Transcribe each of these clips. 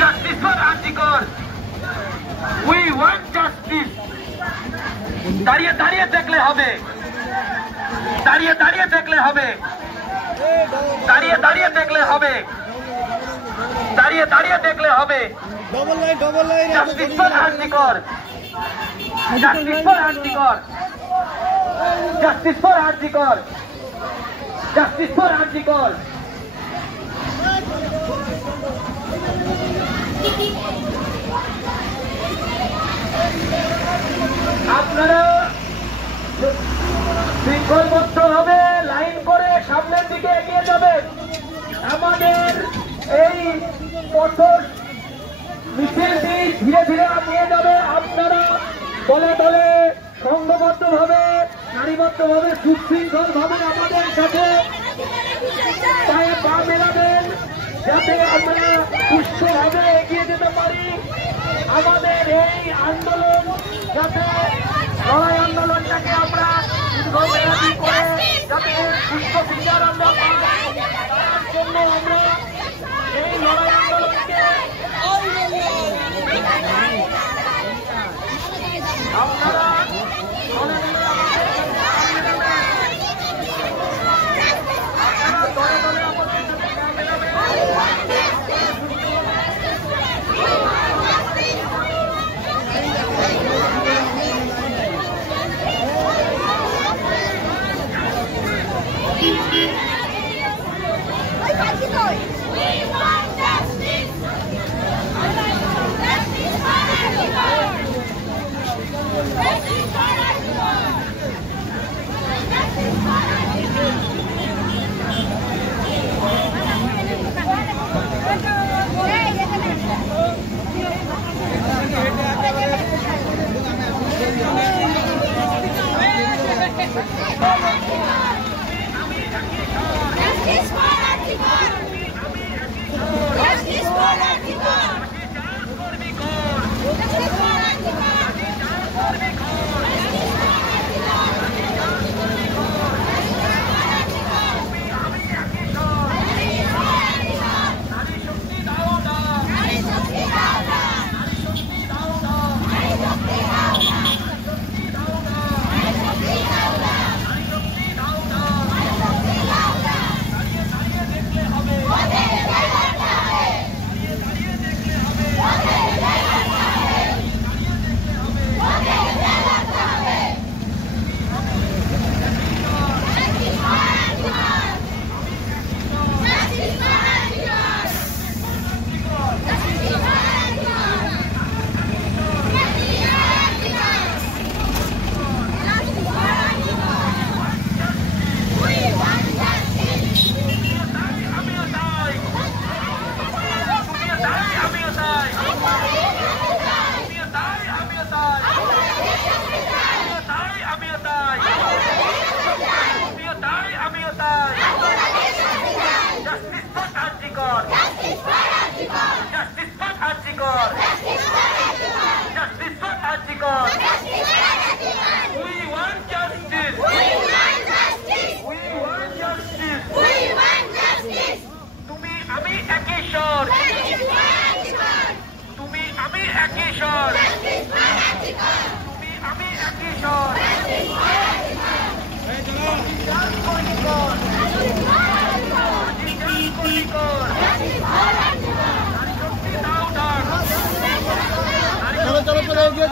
Justice for Artikor. We want justice. দাঁড়িয়ে দাঁড়িয়ে দেখলে হবে, দাঁড়িয়ে দাঁড়িয়ে দেখলে হবে, দাঁড়িয়ে দাঁড়িয়ে দেখলে হবে, দাঁড়িয়ে দাঁড়িয়ে দেখলে হবে। Justice for RG Kar, justice for RG Kar, justice for RG Kar, justice for RG Kar. আপনারা শৃঙ্খলবদ্ধ হবে লাইন করে সামনের দিকে এগিয়ে যাবেন। আমাদের এই কঠোর মিছিলটি ধীরে ধীরে নিয়ে যাবে। আপনারা দলে দলে সংঘবদ্ধ ভাবে সারিবদ্ধ ভাবে সুশৃঙ্খল ভাবে আমাদের সাথে পায়ে পা মেলাবেন, যাতে আমরা সুস্থভাবে এগিয়ে যেতে পারি। আমাদের এই আন্দোলন যাতে লড়াই আন্দোলনটাকে আমরা দীর্ঘমেয়াদী করে যাতে সুস্থ বিচার আমরা পাই, তার জন্য আমরা এই লড়াই আন্দোলনকে আপনারা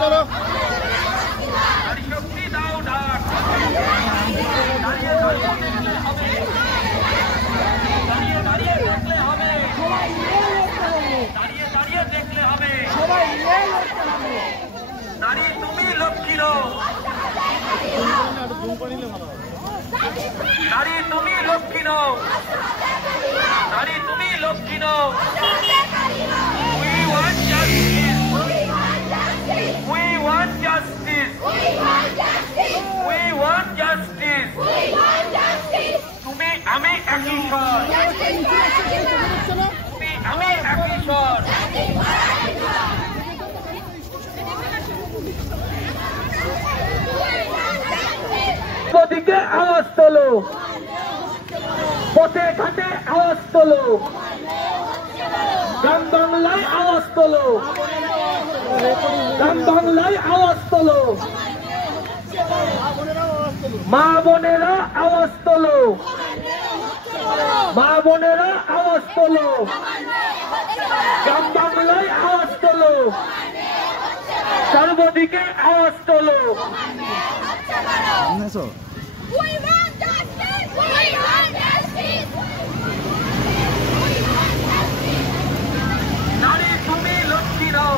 চলো নারী তুমি লক্ষ্মী নও, নারী তুমি লক্ষ্মী নও, নারী তুমি লক্ষ্মী নও। We want justice. We want justice. We want justice. তুমি আমি একই স্বর, তুমি আমি একই স্বর। দিকে আওয়াজ তোলো, পথে ঘাটে আওয়াজ তোলো, গ্রাম বাংলায় আওয়াজ তোলো, গ্রাম বাংলায় আওয়াজ তোলো, মা বোনেরা আওয়াজ তোলো, মা বোনেরা আওয়াজ তোলো, গ্রাম বাংলায় আওয়াজ তোলো, সর্বদিকে আওয়াজ তোলো। নারী তুমি লক্ষ্মী নও,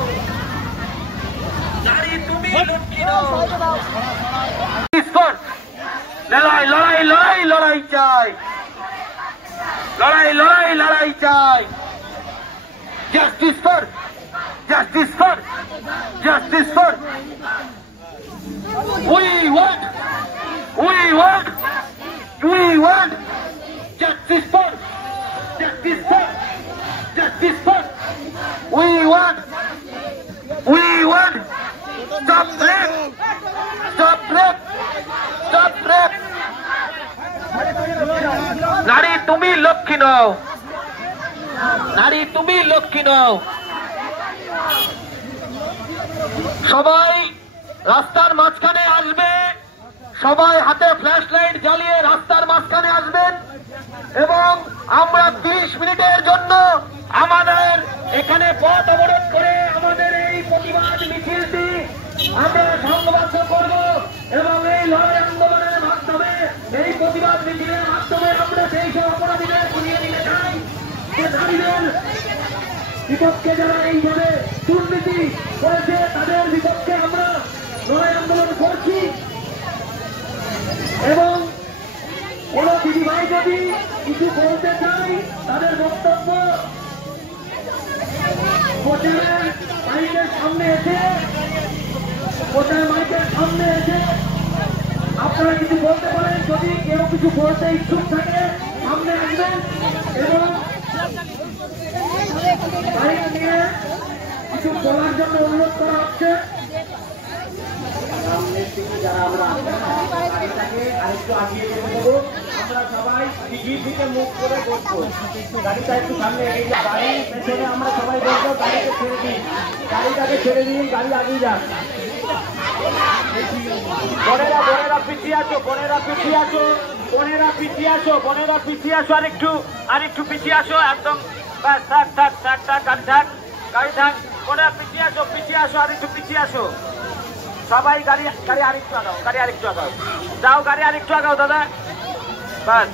নারী তুমি লক্ষ্মী নও। লড়াই লড়াই লড়াই লড়াই চাই, লড়াই লড়াই লড়াই চাই। Justice for, justice for, justice for. We want justice for, justice for, justice for. We want stop rape, stop rape, stop rape. নারী তুমি লক্ষ্মী নও, নারী তুমি লক্ষ্মী নও। সবাই রাস্তার মাঝখানে আসবে, সবাই হাতে ফ্ল্যাশ লাইট জ্বালিয়ে রাস্তার মাঝখানে আসবেন এবং আমরা 30 মিনিটের জন্য আমাদের এখানে পথ অবরোধ করে আমাদের এই প্রতিবাদ মিছিলটি আমরা সংঘবদ্ধ করব এবং এই লড়াই আন্দোলনের মাধ্যমে, এই প্রতিবাদ মিছিলের মাধ্যমে আমরা সেই সব অপরাধীদের ফিরিয়ে নিতে চাই যে নারীদের বিপক্ষে যারা এইভাবে দুর্নীতি করেছে তাদের বিপক্ষে আমরা লড়াই আন্দোলন করছি। এবং কোন দিদিভাই যদি কিছু বলতে চাই তাদের বক্তব্য প্রচারের মাইকের সামনে এসে, প্রচার মাইকের সামনে এসে আপনারা কিছু বলতে পারেন। যদি কেউ কিছু বলতে ইচ্ছুক থাকে সামনে আসবেন এবং মাইক নিয়ে কিছু বলার জন্য অনুরোধ করা হচ্ছে। যারা আমরা আরেকটু আগিয়ে দেবো, আমরা সবাই টিভি থেকে মুখ করে বসবো, গাড়িটা একটু সামনে এগিয়ে যান, গাড়ির পেছনে আমরা সবাই বলবো গাড়িকে ছেড়ে দিন, গাড়িটাকে ছেড়ে দিন, গাড়ি আগিয়ে যান। বোনেরা বোনেরা পিছিয়ে আসো, বোনেরা পিছিয়ে আসো, বোনেরা পিছিয়ে আসো, বোনেরা পিছিয়ে আসো, আরেকটু পিছিয়ে আসো, একদম ব্যাস, থাক থাক থাক থাক, গাড়ি থাক, গাড়ি থাক, বোনেরা পিছিয়ে আসো, আরেকটু পিছিয়ে আসো সবাই। গাড়ি গাড়ি আরেকটু আগাও, গাড়ি আরেকটু আগাও, যাও গাড়ি আরেকটু আগাও দাদা, বাস।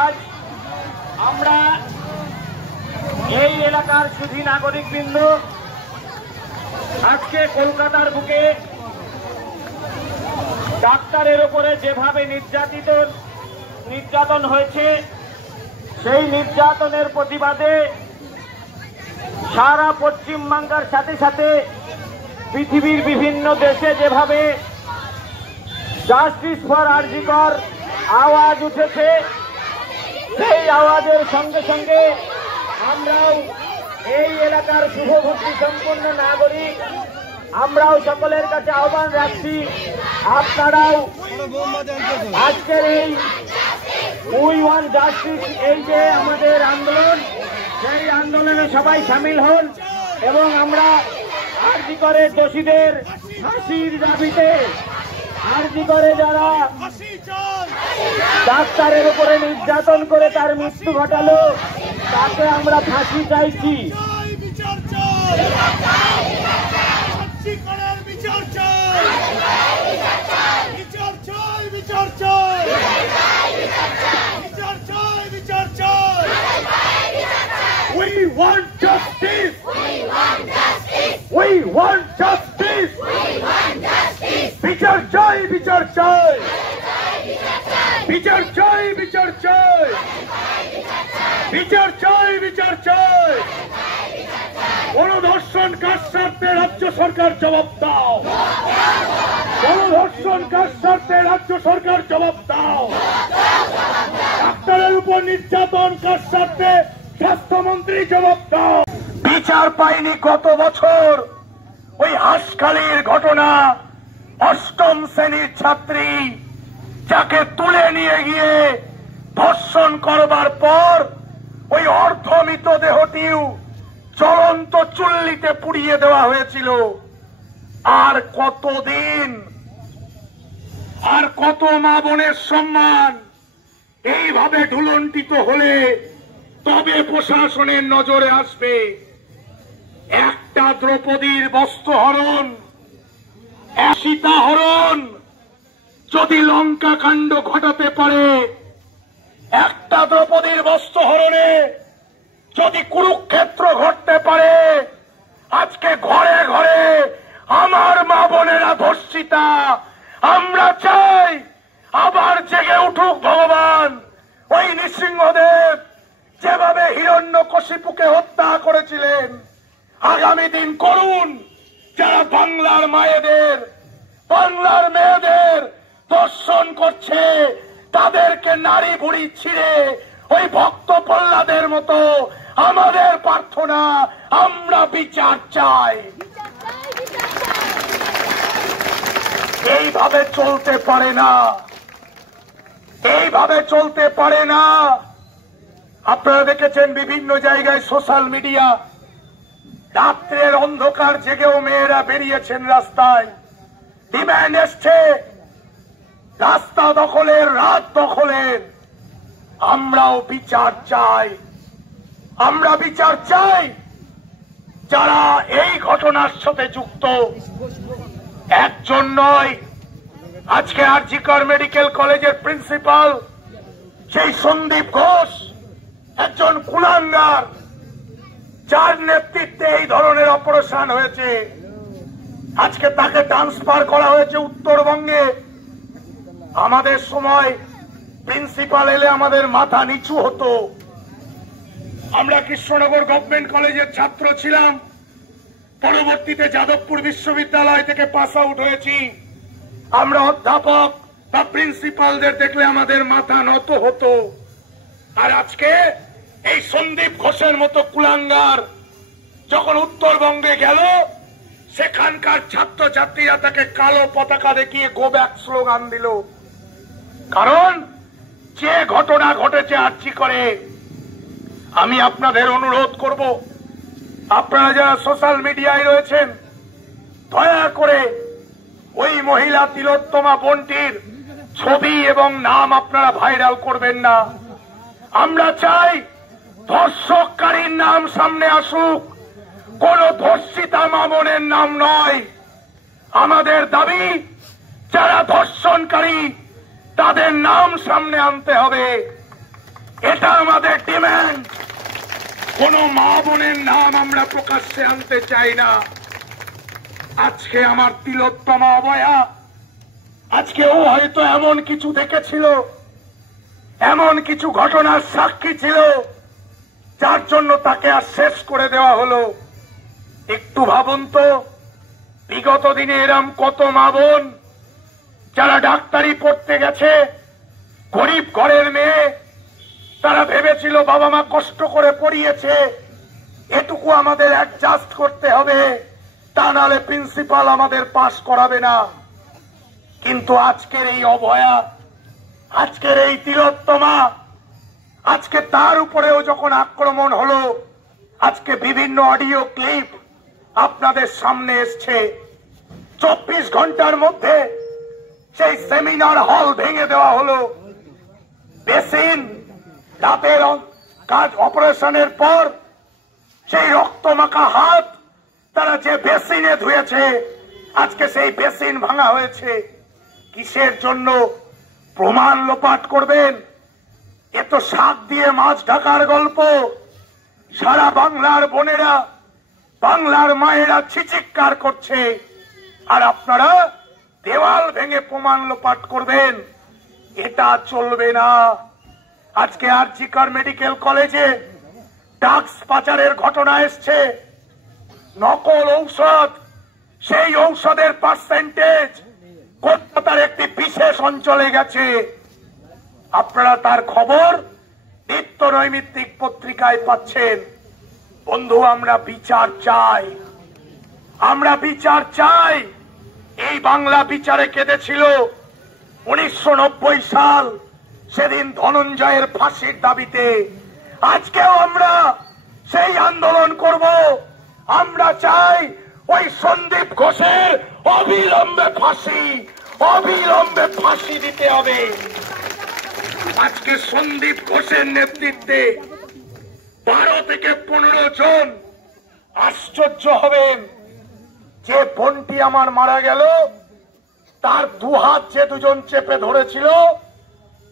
আজ আমরা এই এলাকার সুধী নাগরিকবৃন্দ আজকে কলকাতার বুকে ডাক্তারের উপরে যেভাবে নির্যাতন হয়েছে, সেই নির্যাতনের প্রতিবাদে সারা পশ্চিমবাংলার সাথে সাথে পৃথিবীর বিভিন্ন দেশে যেভাবে জাস্টিস ফর আরজি কর আওয়াজ উঠেছে, সেই আওয়াজের সঙ্গে সঙ্গে আমরাও এই এলাকার শুভবুদ্ধি সম্পন্ন নাগরিক, আমরাও সকলের কাছে আহ্বান রাখছি, আপনারাও আজকের এই উই ওয়ান্ট জাস্টিস, এই যে আমাদের আন্দোলন, সেই আন্দোলনে সবাই সামিল হন এবং আমরা আরজি করে দোষীদের ফাঁসির দাবিতে, আরজি করে যারা ডাক্তারের উপরে নির্যাতন করে তার মৃত্যু ঘটালো তাকে আমরা ফাঁসি চাইছি। We want justice. We want justice. বিচার চাই, বিচার চাই, বিচার চাই, বিচার চাই, বিচার চাই, বিচার চাই। গণধর্ষণ কার স্বার্থে রাজ্য সরকার জবাব দাও, গণধর্ষণ কার স্বার্থে রাজ্য সরকার জবাব দাও। ডাক্তারের উপর নির্যাতন কার স্বার্থে স্বাস্থ্যমন্ত্রী জবাব দাও। বিচার পাইনি গত বছর ওই হাসখালির ঘটনা, অষ্টম শ্রেণীর ছাত্রী, যাকে তুলে নিয়ে গিয়ে ধর্ষণ করবার পর ওই অর্ধমৃত দেহটিও জ্বলন্ত চুল্লিতে পুড়িয়ে দেওয়া হয়েছিল। আর কতদিন, আর কত মা বোনের সম্মান এইভাবে ঢুলন্টিত হলে তবে প্রশাসনের নজরে আসবে? একটা দ্রৌপদীর বস্ত্রহরণ, সীতাহরণ যদি লঙ্কা কাণ্ড ঘটাতে পারে, একটা দ্রৌপদীর বস্ত্রহরণে যদি কুরুক্ষেত্র ঘটতে পারে, আজকে ঘরে ঘরে আমার মা বোনেরা ধর্ষিতা। আমরা চাই আবার জেগে উঠুক ভগবান। ওই নৃসিংহদেব যেভাবে হিরণ্যকশিপুকে হত্যা করেছিলেন, আগামী দিন করুন। যারা বাংলার মায়েদের, বাংলার মেয়েদের ধর্ষণ করছে, তাদেরকে নারী বুড়ি ছিঁড়ে ওই ভক্ত প্রহ্লাদের মতো আমাদের প্রার্থনা, আমরা বিচার চাই। এইভাবে চলতে পারে না, এইভাবে চলতে পারে না। আপনারা দেখেছেন বিভিন্ন জায়গায় সোশ্যাল মিডিয়া, রাত্রের অন্ধকার জেগেও মেয়েরা বেরিয়েছেন রাস্তায়। ডিমান্ড এসছে রাস্তা দখলের, রাত দখলের। আমরাও বিচার চাই, আমরা বিচার চাই। যারা এই ঘটনার সাথে যুক্ত, একজন নয়, আজকে আরজি কর মেডিকেল কলেজের প্রিন্সিপাল সেই সন্দীপ ঘোষ একজন কুলাঙ্গার, যার নেতৃত্বে এই ধরনের অপারেশন হয়েছে। আজকে তাকে ট্রান্সফার করা হয়েছে উত্তরবঙ্গে। আমাদের সময় প্রিন্সিপাল এলে আমাদের মাথা নিচু হতো। আমরা কৃষ্ণনগর গভর্নমেন্ট কলেজের ছাত্র ছিলাম, পরবর্তীতে যাদবপুর বিশ্ববিদ্যালয় থেকে পাস আউট হয়েছি। আমরা অধ্যাপক বা প্রিন্সিপালদের দেখলে আমাদের মাথা নত হতো। আর আজকে এই সন্দীপ ঘোষের মতো কুলাঙ্গার যখন উত্তরবঙ্গে গেল, সেখানকার ছাত্রছাত্রীরা তাকে কালো পতাকা দেখিয়ে গো ব্যাক স্লোগান দিল। কারণ যে ঘটনা ঘটেছে আরজি করে, আমি আপনাদের অনুরোধ করব, আপনারা যারা সোশ্যাল মিডিয়ায় রয়েছেন, দয়া করে ওই মহিলা তিলোত্তমা বোনটির ছবি এবং নাম আপনারা ভাইরাল করবেন না। আমরা চাই ধর্ষককারীর নাম সামনে আসুক, কোন ধর্ষিতা মা বোনের নাম নয়। আমাদের দাবি, যারা ধর্ষণকারী তাদের নাম সামনে আনতে হবে, এটা আমাদের ডিমান্ড। কোন মা বোনের নাম আমরা প্রকাশ্যে আনতে চাই না। আজকে আমার তিলোত্তমা অবয়া, আজকে ও হয়তো এমন কিছু দেখেছিল, এমন কিছু ঘটনার সাক্ষী ছিল, যার জন্য তাকে আর শেষ করে দেওয়া হলো। একটু ভাবুন তো, বিগত দিনে এরম কত মা বোন যারা ডাক্তারি পড়তে গেছে, গরিব ঘরের মেয়ে, তারা ভেবেছিল বাবা মা কষ্ট করে পড়িয়েছে, এটুকু আমাদের অ্যাডজাস্ট করতে হবে, তা নাহলে প্রিন্সিপাল আমাদের পাস করাবে না। কিন্তু আজকের এই অভয়া, আজকের এই তিলোত্তমা, আজকে তার উপরেও যখন আক্রমণ হলো, আজকে বিভিন্ন অডিও ক্লিপ আপনাদের সামনে এসছে। 24 ঘন্টার মধ্যে সেই সেমিনার হল ভেঙে দেওয়া হলো। বেসিন, রাতের কাজ অপারেশনের পর সেই রক্তমাখা হাত তারা যে বেসিনে ধুয়েছে, আজকে সেই বেসিন ভাঙা হয়েছে। কিসের জন্য? প্রমাণ লোপাট করবেন? এ তো শাক দিয়ে মাছ ঢাকার গল্প। সারা বাংলার বোনেরা, বাংলার মায়েরা চিৎকার করছে, আর আপনারা দেওয়াল ভেঙে প্রমাণ লোপাট করবেন? এটা চলবে না। আজকে আরজি কর মেডিকেল কলেজে ড্রাগস পাচারের ঘটনা এসছে। নকল ঔষধ, সেই ঔষধের পার্সেন্টেজ কলকাতার একটি বিশেষ অঞ্চলে গেছে। আপনারা তার খবর নিত্য নৈমিত্তিক পত্রিকায় পাচ্ছেন। বন্ধু, আমরা বিচার চাই, আমরা বিচার চাই। এই বাংলা বিচারে কেঁদেছিল 1990 সাল, সেদিন ধনঞ্জয়ের ফাঁসির দাবিতে। আজকেও আমরা সেই আন্দোলন করব। আমরা চাই ওই সন্দীপ ঘোষের অবিলম্বে ফাঁসি দিতে হবে। আজকে সন্দীপ ঘোষের নেতৃত্বে 12 থেকে 15 জন, আশ্চর্য হবেন যে বোনটি আমার মারা গেল তার দুহাত যে দুজন চেপে ধরেছিল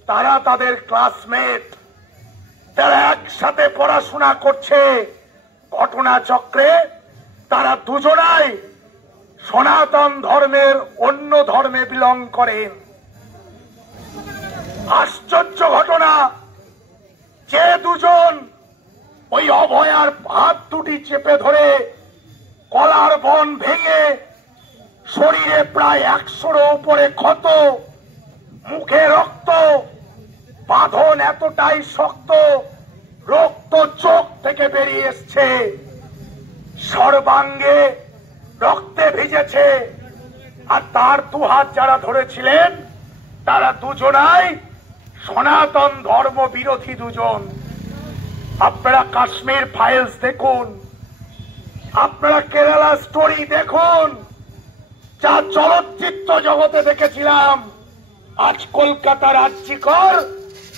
তারা তাদের ক্লাসমেট, তারা একসাথে পড়াশোনা করছে ঘটনাচক্রে। তারা দুজনাই সনাতন ধর্মের অন্য ধর্মে বিলং করেন। আশ্চর্য ঘটনা, যে দুজন ওই অভয়ার হাত দুটি চেপে ধরে কলার বন ভেঙে শরীরে প্রায় 100-এর উপরে ক্ষত, মুখে রক্ত, বাঁধন এতটাই শক্ত, রক্ত চোখ থেকে বেরিয়ে এসছে, সর্বাঙ্গে রক্তে ভিজেছে। আর তার দুহাত যারা ধরেছিলেন তারা দুজনাই সনাতন ধর্ম বিরোধী দুজন। আপনারা কাশ্মীর ফাইলস দেখুন, আপনারা কেরালা স্টোরি দেখুন, যা চলচ্চিত্র জগতে দেখেছিলাম আজ কলকাতার আর্জিকর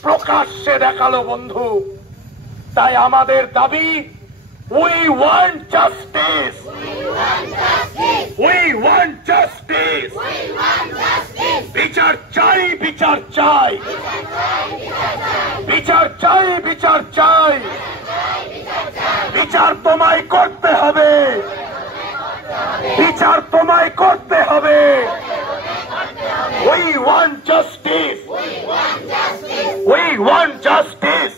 প্রকাশ্যে দেখালো বন্ধু। তাই আমাদের দাবি, we want justice, we want justice. বিচার চাই, বিচার চাই, বিচার চাই, বিচার চাই। বিচার তোমায় করতে হবে, বিচার তোমায় করতে হবে। We want justice. We want justice.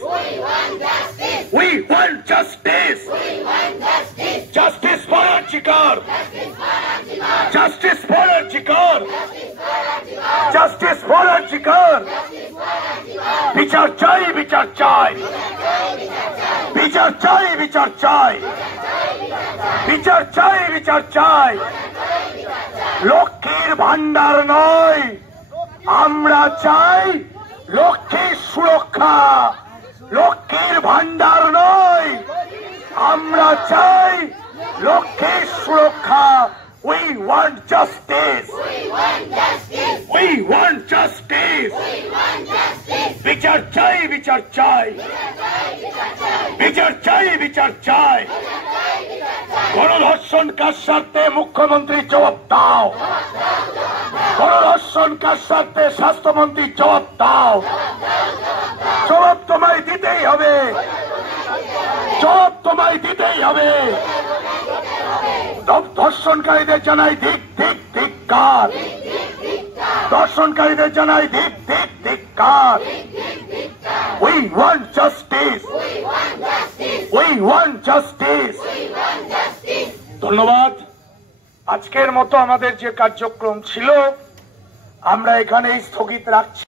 We want justice. Justice for Archikar. Justice for Archikar. Justice for Archikar. বিচার চাই, বিচার চাই, বিচার চাই, বিচার চাই, বিচার চাই, বিচার চাই। লক্ষ্মীর ভান্ডার নয়, আমরা চাই লক্ষ্মীর সুরক্ষা। লক্ষ্মীর ভান্ডার নয়, আমরা চাই লক্ষ্মীর সুরক্ষা। We want justice. We want justice. বিচার চাই, বিচার চাই, বিচার চাই, বিচার চাই। গণধর্ষণ কার স্বার্থে? মুখ্যমন্ত্রী জবাব দাও। গণধর্ষণ কার স্বার্থে? স্বাস্থ্যমন্ত্রী জবাব দাও। জবাব তোমায় দিতেই হবে, জবাব তোমায় দিতেই হবে। ধর্ষণকারীদের জানাই ধিক ধিক ধিক্কার, ধর্ষণকারীদের জানাই ধিক ধিক ধিক্কার। We want justice. We want justice. ধন্যবাদ। আজকের মতো আমাদের যে কার্যক্রম ছিল আমরা এখানেই স্থগিত রাখছি।